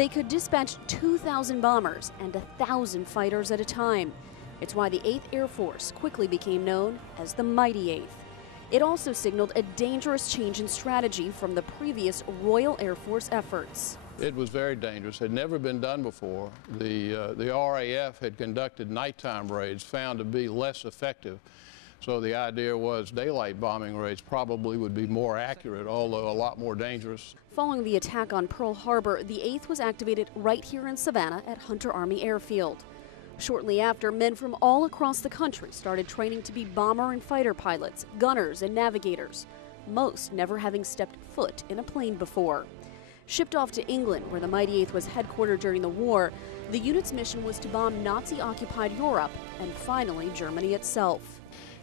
They could dispatch 2,000 bombers and 1,000 fighters at a time. It's why the 8th Air Force quickly became known as the Mighty 8th. It also signaled a dangerous change in strategy from the previous Royal Air Force efforts. It was very dangerous. It had never been done before. The RAF had conducted nighttime raids, found to be less effective. So the idea was daylight bombing raids probably would be more accurate, although a lot more dangerous. Following the attack on Pearl Harbor, the 8th was activated right here in Savannah at Hunter Army Airfield. Shortly after, men from all across the country started training to be bomber and fighter pilots, gunners and navigators, most never having stepped foot in a plane before. Shipped off to England, where the Mighty 8th was headquartered during the war, the unit's mission was to bomb Nazi-occupied Europe and finally Germany itself.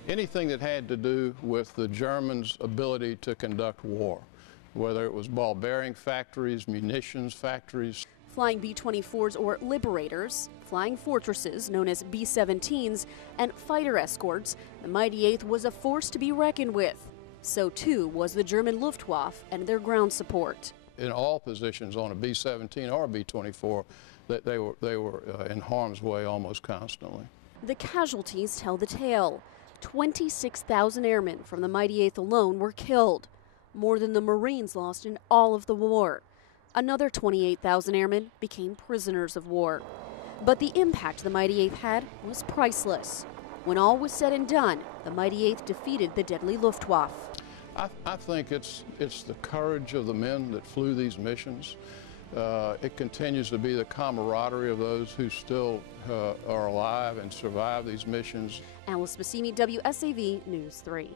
Anything that had to do with the Germans' ability to conduct war, whether it was ball bearing factories, munitions factories. Flying B-24s or Liberators, flying fortresses known as B-17s, and fighter escorts, the Mighty 8th was a force to be reckoned with. So too was the German Luftwaffe and their ground support. In all positions on a B-17 or a B-24, that they were in harm's way almost constantly. The casualties tell the tale. 26,000 airmen from the Mighty 8th alone were killed, more than the Marines lost in all of the war. Another 28,000 airmen became prisoners of war. But the impact the Mighty 8th had was priceless. When all was said and done, the Mighty 8th defeated the deadly Luftwaffe. I think it's the courage of the men that flew these missions. It continues to be the camaraderie of those who still are alive and survive these missions. Alice Bassimi, WSAV News 3.